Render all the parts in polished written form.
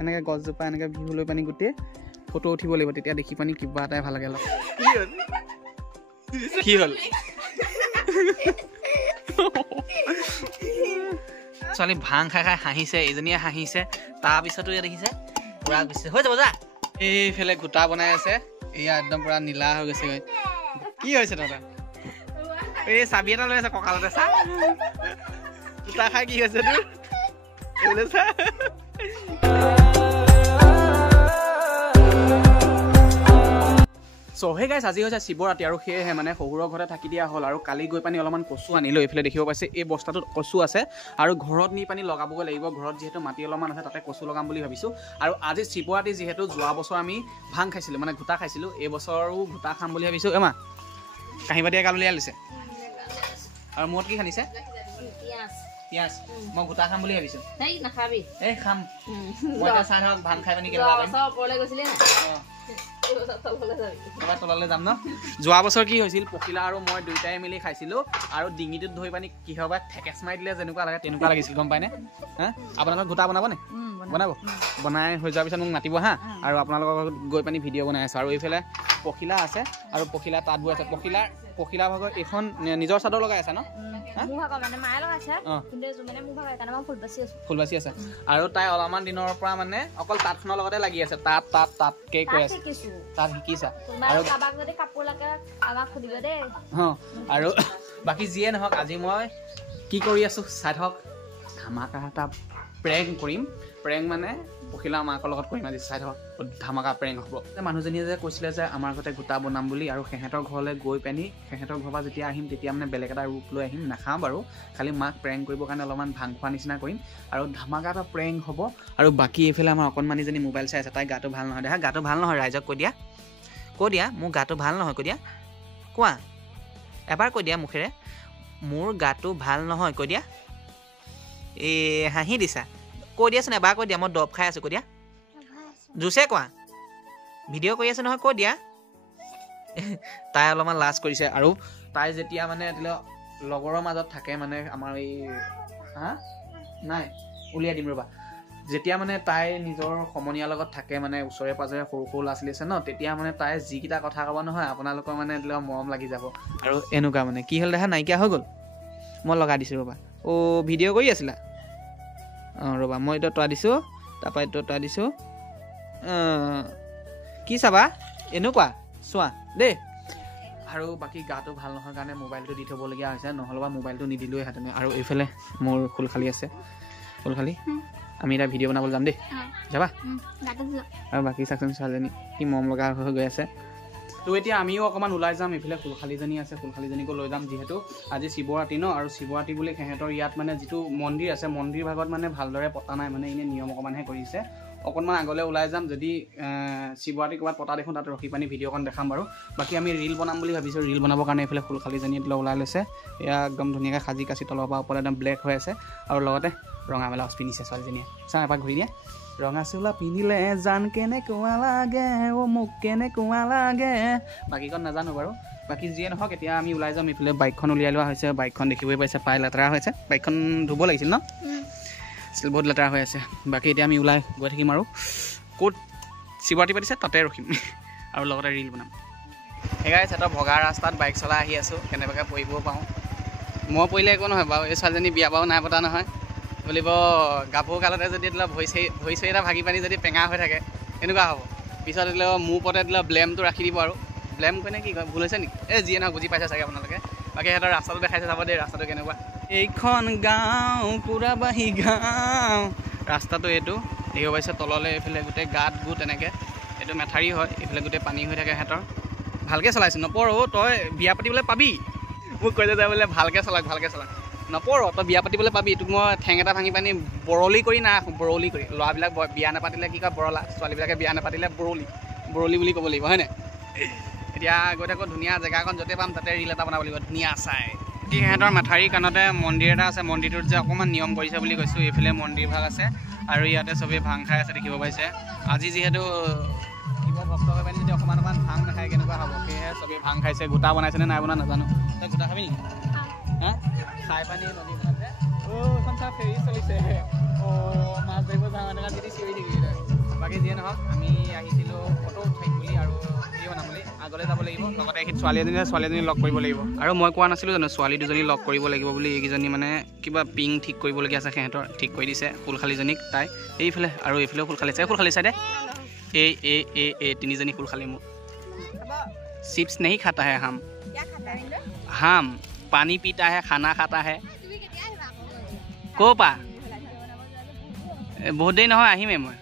এনেকৈ গছজোপা এনেকৈ ভিউ লৈ পানি গোটেই ফটো উঠিব লাগিব তেতিয়া দেখি পানি কিবা এটাই ভাল লাগে অলপ কি হ'ল ছোৱালী ভাং খাই খাই হাঁহিছে এইজনীয়ে হাঁহিছে তাৰপিছতো ইয়াত দেখিছে পুৰা গৈছে হৈ যাব যা এইফালে গোটা বনাই আছে এয়া একদম পুৰা নীলা হৈ গৈছে কি হৈছে দাদা এই চাবি এটা লৈ আছে কঁকালতে চা গোটা খাই কি হৈছে তোৰ এইবোলে চা সো হে গাইছ আজি হৈছে শিৱৰাত্ৰি আৰু সেয়েহে মানে শহুৰৰ ঘৰতে থাকি দিয়া হ'ল আৰু কালি গৈ পানি অলপমান কচু আনিলো এইফালে দেখিব পাইছে এই বস্তাটোত কচু আছে আৰু ঘৰত নি পানি লগাবগৈ লাগিব ঘৰত যিহেতু মাটি অলপমান আছে তাতে কচু লগাম বুলি ভাবিছোঁ আৰু আজি শিৱৰাত্ৰি যিহেতু যোৱা বছৰ আমি ভাং খাইছিলোঁ মানে ঘোটা খাইছিলোঁ এই বছৰো ঘোটা খাম বুলি ভাবিছোঁ এমা কাঁহী বাতি এগাল উলিয়াই লৈছে আৰু মূৰত কি সানিছে পিঁয়াজ মই ঘোটা খাম বুলি ভাবিছোঁ নাখাবি এই খাম মই এটা চাই ধৰক ভাং খাই পানি তললৈ যাম ন যোৱা বছৰ কি হৈছিল পখিলা আৰু মই দুইটাই মিলি খাইছিলোঁ আৰু ডিঙিটোত ধৰি পানি কি হ'ব ঠেকেচ মাৰি দিলে যেনেকুৱা লাগে তেনেকুৱা লাগিছিল গম পায়নে হা আপোনালোকৰ গোটা বনাবনে বনাব বনাই হৈ যোৱাৰ পিছত মোক মাতিব হা আৰু আপোনালোকৰ গৈ পানি ভিডিঅ' বনাই আছোঁ আৰু এইফালে পখিলা আছে আৰু পখিলা তাঁত বৈ আছে পখিলা ভাগৰ এইখন নিজৰ চাদৰ লগাই আছে ন ফুল বাচি আছে আৰু তাই অলপমান দিনৰ পৰা মানে অকল তাঁতখনৰ লগতে লাগি আছে তাঁতকে কৈ আছে তাঁত শিকিছা আৰু বাকী যিয়ে নহওক আজি মই কি কৰি আছোঁ চাই থাকক ধামাকা এটা প্ৰেং কৰিম প্ৰেং মানে পখিলা মাকৰ লগত কৰিম আজি চাই থাকক ধামাকা প্ৰেং হ'ব মানুহজনীয়ে যে কৈছিলে যে আমাৰ ঘৰতে গোটা বনাম বুলি আৰু সিহঁতৰ ঘৰলৈ গৈ পানি সিহঁতৰ ঘৰৰ পৰা যেতিয়া আহিম তেতিয়া মানে বেলেগ এটা ৰূপ লৈ আহিম নাখাওঁ বাৰু খালি মাক প্ৰেং কৰিবৰ কাৰণে অলপমান ভাং খোৱা নিচিনা কৰিম আৰু ধামাকা এটা প্ৰেং হ'ব আৰু বাকী এইফালে আমাৰ অকণমানিজনী মোবাইল চাই আছে তাই গাটো ভাল নহয় দেখা গাটো ভাল নহয় ৰাইজক কৈ দিয়া মোৰ গাটো ভাল নহয় কৈ দিয়া কোৱা এবাৰ কৈ দিয়া মুখেৰে মোৰ গাটো ভাল নহয় কৈ দিয়া এই হাঁহি দিছা কৈ দিয়াচোন এবাৰ কৈ দিয়া মই দৰৱ খাই আছোঁ কৈ দিয়া জুচে কোৱা ভিডিঅ' কৰি আছে নহয় কৈ দিয়া তাই অলপমান লাজ কৰিছে আৰু তাই যেতিয়া মানে লগৰৰ মাজত থাকে মানে আমাৰ এই হা নাই উলিয়াই দিম ৰ'বা যেতিয়া মানে তাই নিজৰ সমনীয়াৰ লগত থাকে মানে ওচৰে পাজৰে সৰু সৰু ল'ৰা ছোৱালী আছে ন তেতিয়া মানে তাই যিকেইটা কথা ক'ব নহয় আপোনালোকৰ মানে মৰম লাগি যাব আৰু এনেকুৱা মানে কি হ'ল দেখা নাইকিয়া হৈ গ'ল মই লগাই দিছোঁ ৰ'বা অ' ভিডিঅ' কৰি আছিলা অঁ ৰ'বা মই এইটো তৰা দিছোঁ তাৰপৰা এইটো তৰা দিছোঁ কি চাবা এনেকুৱা চোৱা দেই আৰু বাকী গাটো ভাল নহয় কাৰণে মোবাইলটো দি থ'বলগীয়া হৈছে নহ'লে বা মোবাইলটো নিদিলোৱে হেঁতেন আৰু এইফালে মোৰ খোলখালি আছে খোলখালি আমি এতিয়া ভিডিঅ' বনাবলৈ যাম দেই যাবা আৰু বাকী চাকচোন ছোৱালীজনী কি মৰম লগা হৈ গৈ আছে তো এতিয়া আমিও অকণমান ওলাই যাম এইফালে ফুলখালিজনী আছে ফুলখালিজনীকো লৈ যাম যিহেতু আজি শিৱৰাত্ৰি ন আৰু শিৱৰাত্ৰি বুলি সিহঁতৰ ইয়াত মানে যিটো মন্দিৰ আছে মন্দিৰ ভাগত মানে ভালদৰে পতা নাই মানে এনেই নিয়ম অকণমানহে কৰিছে অকণমান আগলৈ ওলাই যাম যদি শিৱৰাত্ৰি ক'ৰবাত পতা দেখোঁ তাত ৰখি পানি ভিডিঅ'খন দেখাম বাৰু বাকী আমি ৰীল বনাম বুলি ভাবিছোঁ ৰীল বনাবৰ কাৰণে এইফালে ফুলখালিজনী ওলাই লৈছে এয়া একদম ধুনীয়াকৈ সাজি কাচি তলৰ পৰা ওপৰত একদম ব্লেক হৈ আছে আৰু লগতে ৰঙা ব্লাউজ পিন্ধিছে ছোৱালীজনীয়ে চাওঁ এপাক ঘূৰি দিয়া ৰঙা চোলা পিন্ধিলে জান কেনেকুৱা লাগে অ' মোক কেনেকুৱা লাগে বাকীখন নাজানো বাৰু বাকী যিয়ে নহওক এতিয়া আমি ওলাই যাম এইফালে বাইকখন উলিয়াই লোৱা হৈছে বাইকখন দেখিবই পাইছে প্ৰায় লেতেৰা হৈছে বাইকখন ধুব লাগিছিল ন বহুত লেতেৰা হৈ আছে বাকী এতিয়া আমি ওলাই গৈ থাকিম আৰু ক'ত শিৱৰাত্ৰি পাতিছে তাতে ৰখিম আৰু লগতে ৰীল বনাম সেইকাৰণে সিহঁতৰ ভগা ৰাস্তাত বাইক চলাই আহি আছোঁ কেনেবাকৈ পৰিবও পাৰোঁ মই পৰিলে একো নহয় বাৰু এই ছোৱালীজনী বিয়া বাৰু নাই পতা নহয় বুলিব গাভৰু কালতে যদি ভৰি চৰি এটা ভাগি পানি যদি পেঙা হৈ থাকে এনেকুৱা হ'ব পিছত মোৰ ওপৰতে ব্লেমটো ৰাখি দিব আৰু ব্লেম কৈনে কি কয় ভুল হৈছে নেকি এই যিয়ে নহয় বুজি পাইছে চাগে আপোনালোকে বাকী সিহঁতৰ ৰাস্তাটো দেখাইছে চাব দেই ৰাস্তাটো কেনেকুৱা এইখন গাঁও পুৰাবাহী গাঁও ৰাস্তাটো এইটো দেখিব পাইছে তললৈ এইফালে গোটেই গাঁত গোট এনেকৈ এইটো মেথাৰি হয় এইফালে গোটেই পানী হৈ থাকে সিহঁতৰ ভালকৈ চলাইছোঁ নপৰ তই বিয়া পাতিবলৈ পাবি মোক কৈ যায় বোলে ভালকৈ চলাক নপৰ তই বিয়া পাতিবলৈ পাবি তোক মই ঠেং এটা ভাঙি পানি বৰলি কৰি নাৰাখোঁ বৰলি কৰি ল'ৰাবিলাক বিয়া নাপাতিলে কি কয় বৰলা ছোৱালীবিলাকে বিয়া নাপাতিলে বৰলি বুলি ক'ব লাগিব হয়নে এতিয়া গৈ থাকোঁ ধুনীয়া জেগাখন য'তে পাম তাতে ৰীল এটা বনাব লাগিব ধুনীয়া চাই সিহঁতৰ মাথাৰিৰ কাণতে মন্দিৰ এটা আছে মন্দিৰটোত যে অকণমান নিয়ম কৰিছে বুলি কৈছোঁ এইফালে মন্দিৰ ভাগ আছে আৰু ইয়াতে চবেই ভাং খাই আছে দেখিব পাইছে আজি যিহেতু শিৱ ভক্ত হৈ পানি যদি অকণমান ভাং নাখায় কেনেকুৱা হ'ব সেয়েহে চবেই ভাং খাইছে গোটা বনাইছেনে নাই বনোৱা নাজানো তই গোটা খাবি নেকি হা চাই পানী নদীখনতে এইখন চা ফেৰী চলিছে মাছ ধৰিব যাওঁ এনেকুৱা যদি চিঞৰি থাকিবি নহওক আমি আহিছিলোঁ ফটো উঠাইম বুলি আৰু ভিডিঅ' বনাম বুলি আগলৈ যাব লাগিব লগতে এইখিনিত ছোৱালী এজনী লগ কৰিব লাগিব আৰু মই কোৱা নাছিলোঁ জানো ছোৱালী দুজনী লগ কৰিব লাগিব বুলি এইকেইজনী মানে কিবা পিং ঠিক কৰিবলগীয়া আছে সিহঁতৰ ঠিক কৰি দিছে ফুলখালীজনীক তাই এইফালে আৰু এইফালেও ফুলখালী চাই দে এই তিনিজনী ফুলখালী মোক चिप्स नहीं खाता है हम पानी पीता है खाना खाता है कोपा बहुत देर নহয় আহিমে মই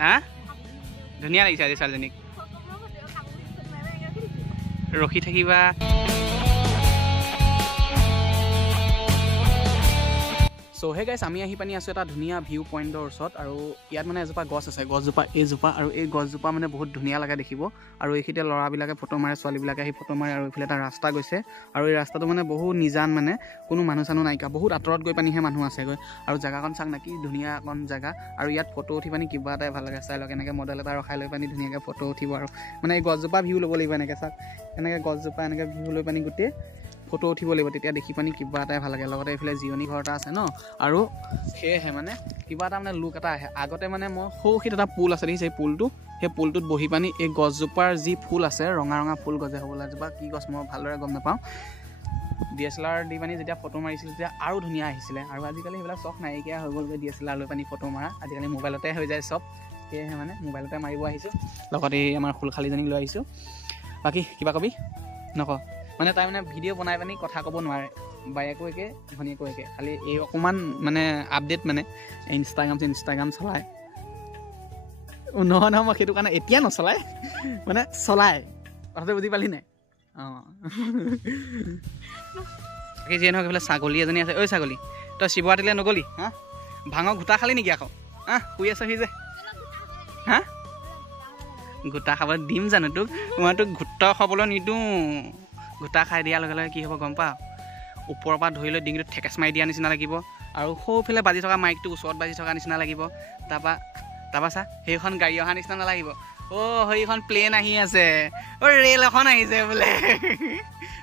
হা ধুনীয়া লাগিছে আজি ছোৱালীজনীক ৰখি থাকিবা সো হে গাইছ আমি আহি পানি আছো এটা ধুনীয়া ভিউ পইণ্টৰ ওচৰত আৰু ইয়াত মানে এজোপা গছ আছে গছজোপা এইজোপা আৰু এই গছজোপা মানে বহুত ধুনীয়া লাগে দেখিব আৰু এইখিতে ল'ৰাবিলাকে ফটো মাৰে ছোৱালীবিলাকে আহি ফটো মাৰে আৰু এইফালে এটা ৰাস্তা গৈছে আৰু এই ৰাস্তাটো মানে বহু নিজান মানে কোনো মানুহ চানুহ নাইকা বহুত আঁতৰত গৈ পানিহে মানুহ আছেগৈ আৰু জেগাখন চাওক না কি ধুনীয়া এখন জেগা আৰু ইয়াত ফটো উঠি পানি কিবা এটাই ভাল লাগে চাই লওক এনেকৈ মডেল এটা ৰখাই লৈ পানি ধুনীয়াকৈ ফটো উঠিব আৰু মানে এই গছজোপা ভিউ ল'ব লাগিব এনেকৈ চাওক এনেকৈ গছজোপা এনেকৈ ভিউ লৈ পানি গোটেই ফটো উঠিব লাগিব তেতিয়া দেখি পানি কিবা এটাই ভাল লাগে লগতে এইফালে জিৰণি ঘৰ এটা আছে ন আৰু সেয়েহে মানে কিবা এটা মানে লুক এটা আহে আগতে মানে মই সৌখিত এটা পুল আছে দেখিছে এই পুলটো সেই পুলটোত বহি পানি এই গছজোপাৰ যি ফুল আছে ৰঙা ৰঙা ফুল গজে হ'বলৈ জোপা কি গছ মই ভালদৰে গম নাপাওঁ DSLR দি পানি যেতিয়া ফটো মাৰিছিল তেতিয়া আৰু ধুনীয়া আহিছিলে আৰু আজিকালি সেইবিলাক চখ নাইকিয়া হৈ গ'লগৈ DSLR লৈ পানি ফটো মাৰা আজিকালি মোবাইলতে হৈ যায় চব সেয়েহে মানে মোবাইলতে মাৰিব আহিছোঁ লগতে আমাৰ ফুলখালীজনীক লৈ আহিছোঁ বাকী কিবা কবি নকওঁ মানে তাই মানে ভিডিঅ' বনাই পানি কথা ক'ব নোৱাৰে বায়েকো একে ভনীয়েকো একে খালি এই অকণমান মানে আপডেট মানে ইনষ্টাগ্ৰাম চলায় নহয় মই সেইটো কাৰণে এতিয়া নচলায় মানে চলায় কথাটো বুজি পালি নাই অঁ বাকী যিয়ে নহওক এইফালে ছাগলী এজনী আছে ঐ ছাগলী তই শিৱৰাত্ৰিলৈ নগ'লি হা ভাঙৰ গোটা খালি নেকি আকৌ শুই আছহি যে হা গোটা খাবলৈ দিম জানো তোক মই তোক গোটা খাবলৈ নিদিওঁ গোটা খাই দিয়াৰ লগে লগে কি হ'ব গম পাওঁ ওপৰৰ পৰা ধৰি লৈ ডিঙিটো ঠেকেচ মাৰি দিয়া নিচিনা লাগিব আৰু সৌফালে বাজি থকা মাইকটো ওচৰত বাজি থকা নিচিনা লাগিব তাৰপৰা চা সেইখন গাড়ী অহা নিচিনা নালাগিব সেইখন প্লেন আহি আছে ৰেল এখন আহিছে বোলে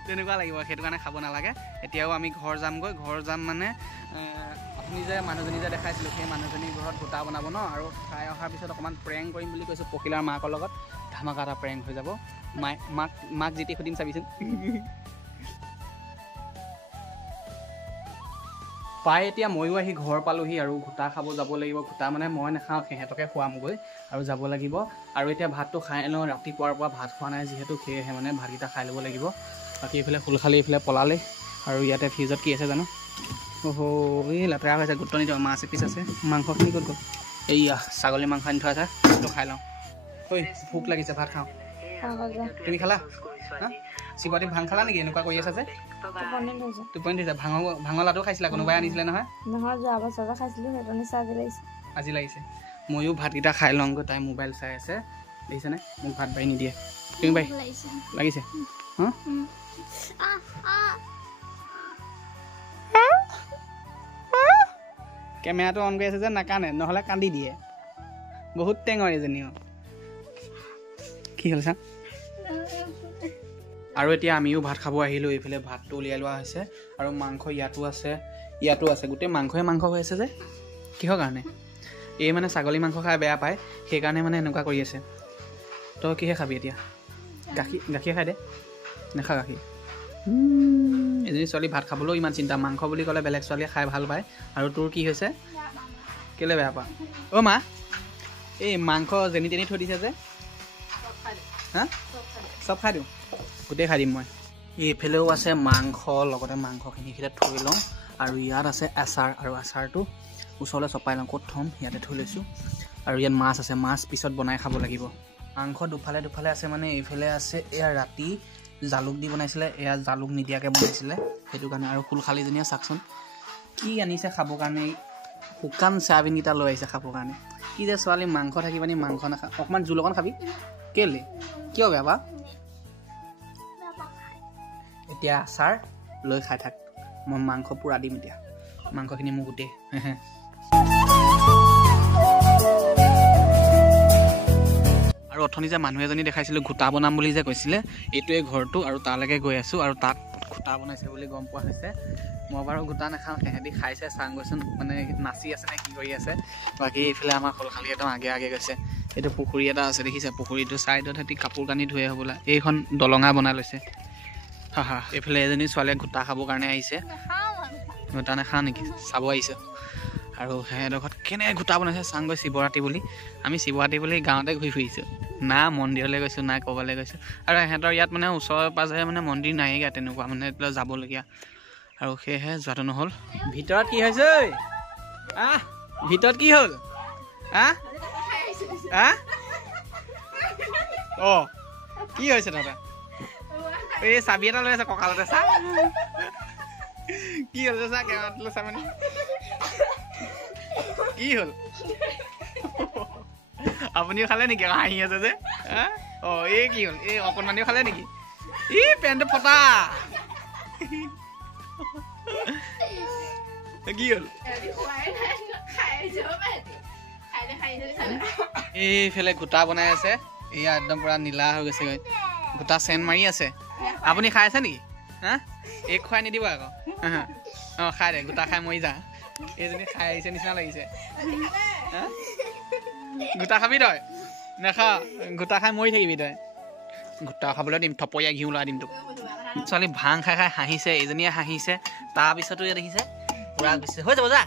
তেনেকুৱা লাগিব সেইটো কাৰণে খাব নালাগে এতিয়াও আমি ঘৰ যাম মানে আপুনি যে মানুহজনী যে দেখাইছিলোঁ সেই মানুহজনীৰ ঘৰত গোটা বনাব ন আৰু খাই অহাৰ পিছত অকণমান প্ৰেং কৰিম বুলি কৈছোঁ পখিলাৰ মাকৰ লগত ধামাকা এটা প্ৰেং হৈ যাব মাক জিতি সুধিম চাবিচোন পাই এতিয়া ময়ো আহি ঘৰ পালোহি আৰু গোটা খাব যাব লাগিব গোটা মানে মই নাখাওঁ সিহঁতকে খুৱামগৈ আৰু যাব লাগিব আৰু এতিয়া ভাতটো খাই লওঁ ৰাতিপুৱাৰ পৰা ভাত খোৱা নাই যিহেতু সেয়েহে মানে ভাতকেইটা খাই ল'ব লাগিব বাকী এইফালে ফুলখালী এইফালে পলালে আৰু ইয়াতে ফ্ৰিজত কি আছে জানো এই লেতেৰা হৈছে গুৰুত্ব নিদিওঁ মাছ এপিচ আছে মাংসখিনি ক'ত গ'ল এইয়া ছাগলী মাংস আনি থোৱা আছে সেইটো খাই লওঁ ঐ ভোক লাগিছে ভাত খাওঁ তুমি খালা শিৱৰাত্ৰিত ভাং খালা নেকি এনেকুৱা কৰি আছা যে টোপনি ধৰিছে ভাঙৰ লাডু খাইছিলা কোনোবাই আনিছিলে নহয় আজি লাগিছে ময়ো ভাতকেইটা খাই লওঁগৈ তাই মোবাইল চাই আছে দেখিছেনে মোক ভাত বাঢ়ি নিদিয়ে তুমি বাই লাগিছে কেমেৰাটো অন কৰি আছে যে নাকানে নহ'লে কান্দি দিয়ে বহুত টেঙৰ এজনীও কি হ'ল চা আৰু এতিয়া আমিও ভাত খাব আহিলোঁ এইফালে ভাতটো উলিয়াই লোৱা হৈছে আৰু মাংস ইয়াতো আছে গোটেই মাংস হৈ আছে যে কিহৰ কাৰণে এই মানে ছাগলী মাংস খাই বেয়া পায় সেইকাৰণে মানে এনেকুৱা কৰি আছে তই কিহে খাবি এতিয়া গাখীৰ খাই দে নেখা গাখীৰ এজনী ছোৱালী ভাত খাবলৈও ইমান চিন্তা মাংস বুলি ক'লে বেলেগ ছোৱালীয়ে খাই ভাল পায় আৰু তোৰ কি হৈছে কেলৈ বেয়া পা মা এই মাংস যেনি তেনি থৈ দিছে যে হা চব খাই দিওঁ গোটেই খাই দিম মই এইফালেও আছে মাংস লগতে মাংসখিনি থৈ লওঁ আৰু ইয়াত আছে আচাৰ আৰু আচাৰটো ওচৰলৈ চপাই লওঁ ক'ত থ'ম ইয়াতে থৈ লৈছোঁ আৰু ইয়াত মাছ আছে মাছ পিছত বনাই খাব লাগিব মাংস দুফালে আছে মানে এইফালে আছে এয়া ৰাতি জালুক দি বনাইছিলে এয়া জালুক নিদিয়াকৈ বনাইছিলে সেইটো কাৰণে আৰু ফুলখালীজনীয়ে চাওকচোন কি আনিছে খাবৰ কাৰণে শুকান চয়াবিনকেইটা লৈ আহিছে খাবৰ কাৰণে কি যে ছোৱালী মাংস থাকি পানি মাংস নাখা অকণমান জোল অকণ খাবি কেলৈ কিয় বেয়া পা এতিয়া আচাৰ লৈ খাই থাক মই মাংস পূৰা দিম এতিয়া মাংসখিনি মোক গোটেই আৰু অথনি যে মানুহ এজনী দেখাইছিলোঁ ঘোটা বনাম বুলি যে কৈছিলে এইটোৱে ঘৰটো আৰু তালৈকে গৈ আছোঁ আৰু তাত গোটা বনাইছে বুলি গম পোৱা হৈছে মই বাৰু গোটা নাখাওঁ সেহেঁতি খাইছে চাং গৈচোন মানে নাচি আছে নে কি কৰি আছে বাকী এইফালে আমাৰ খোলখালি একদম আগে গৈছে এইটো পুখুৰী এটা আছে দেখিছে পুখুৰীটো ছাইডত সিহঁতি কাপোৰ কানি ধুৱে হ'বলা এইখন দলঙা বনাই লৈছে হা এইফালে এজনী ছোৱালীয়ে গোটা খাবৰ কাৰণে আহিছে গোটা নাখাওঁ নেকি চাব আহিছে আৰু সিহঁতৰ ঘৰত কেনেকৈ গোটা বনাইছে চাং গৈ শিৱৰাত্ৰি বুলি আমি শিৱৰাত্ৰি বুলি গাঁৱতে ঘূৰি ফুৰিছোঁ না মন্দিৰলৈ গৈছোঁ না ক'বলৈ গৈছোঁ আৰু সিহঁতৰ ইয়াত মানে ওচৰে পাঁজৰে মানে মন্দিৰ নাইগা তেনেকুৱা মানে এইবিলাক যাবলগীয়া আৰু সেয়েহে যোৱাটো নহ'ল ভিতৰত কি হৈছে ভিতৰত কি হ'ল অঁ কি হৈছে দাদা এই চাবি এটা লৈ আছে কঁকালতে চা কি হ'ল চা কেমেৰাটো লৈ চা মানে কি হ'ল আপুনিও খালে নেকি হাঁহি আছে যে অঁ এই কি হ'ল এই অকণমানিও খালে নেকি ই পেণ্টটো ফটা কি হ'ল এইফালে গোটা বনাই আছে এয়া একদম পুৰা নীলা হৈ গৈছেগৈ গোটা চেন মাৰি আছে আপুনি খাই আছে নেকি হা এই খুৱাই নিদিব আকৌ অঁ খাই দে গোটা খাই মৰি যা এইজনী খাই আহিছে নিচিনা লাগিছে গোটা খাবি তই নাখা গোটা খাই মৰি থাকিবি তই গোটা খাবলৈ দিম থপৰীয়া ঘিউ ওলাই দিম তোক ছোৱালী ভাং খাই খাই হাঁহিছে এইজনীয়ে হাঁহিছে তাৰপিছতো ইয়াত দেখিছে পুৰা গুচিছে হৈ যাব যা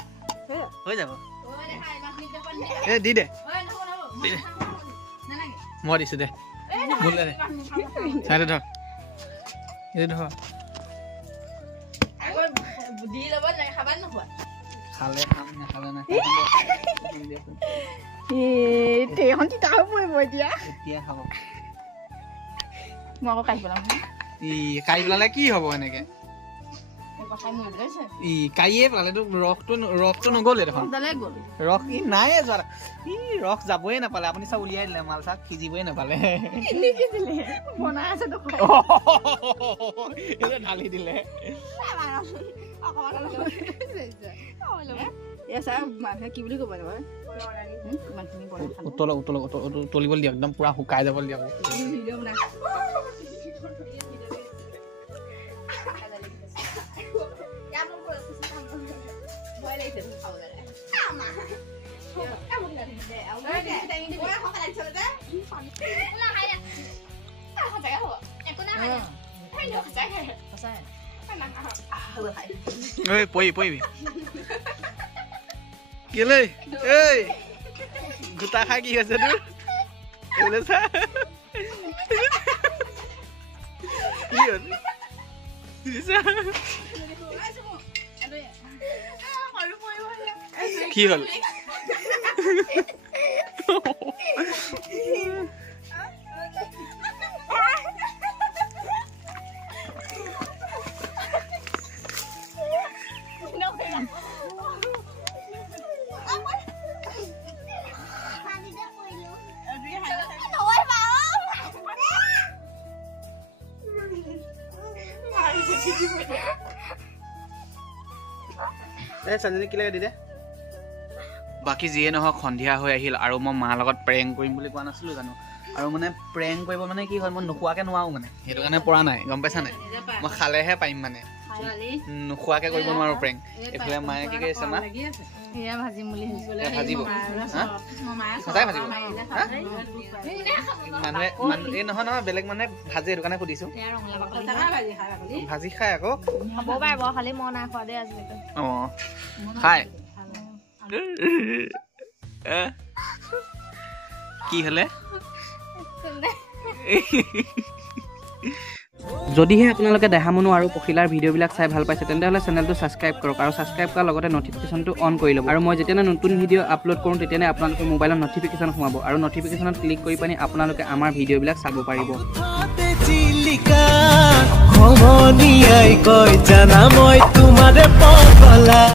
হৈ যাব এই দি দে মই দিছোঁ দে মোলে দে চাইডে ধৰ এইটো ধৰ খালে খাম নাখালে নাখালে খাব মই আকৌ কাঢ়ি পেলাম কাঢ়ি পেলালে কি হ'ব এনেকে কাঢ়িয়ে পেলালে ৰসটো নগ'লে দেখোন ৰস ই নাই যোৱা ই ৰস যাবই নাপালে আপুনি চব উলিয়াই দিলে মাল চাক সিজিবই নাপালে ঢালি দিলে উতলিবলৈ দিয়ক একদম পুৰা শুকাই যাবলৈ দিয়ক পৰিবি কেলে এই গোটা খাই কি হৈছে তোৰ এইবোলে চা কি হ'ল কি হ'ল বাকী যিয়ে নহওক সন্ধিয়া হৈ আহিল আৰু মই মাৰ লগত প্ৰেং কৰিম বুলি কোৱা নাছিলো জানো আৰু মানে প্ৰেং কৰিব মানে কি হয় মই নোখোৱাকে নোৱাৰো মানে সেইটো কাৰণে পৰা নাই গম পাইছা নাই মই খালেহে পাৰিম মানে নোখোৱাকে কৰিব নোৱাৰো প্ৰেং এইফালে মায়ে কি কৰিছে মা ভাজিব সদায় ভাজিব মানুহে এই নহয় নহয় বেলেগ মানে ভাজি সেইটো কাৰণে সুধিছো ভাজি খাই আকৌ অঁ খাই কি হলে যদিহে আপোনালোকে দেহামনু আৰু পখিলাৰ ভিডিঅ'বিলাক চাই ভাল পাইছে তেন্তে চেনেলটো ছাবস্ক্ৰাইব কৰক আৰু ছাবস্ক্ৰাইব কৰাৰ লগতে নটিফিকেশ্যনটো অন কৰি ল'ব আৰু মই যেতিয়া নতুন ভিডিঅ' আপলোড কৰোঁ তেতিয়া আপোনালোকৰ মোবাইলত নটিফিকেশ্যন সোমাব আৰু নটিফিকেশ্যনত ক্লিক কৰি পানি আপোনালোকে আমাৰ ভিডিঅ'বিলাক চাব পাৰিব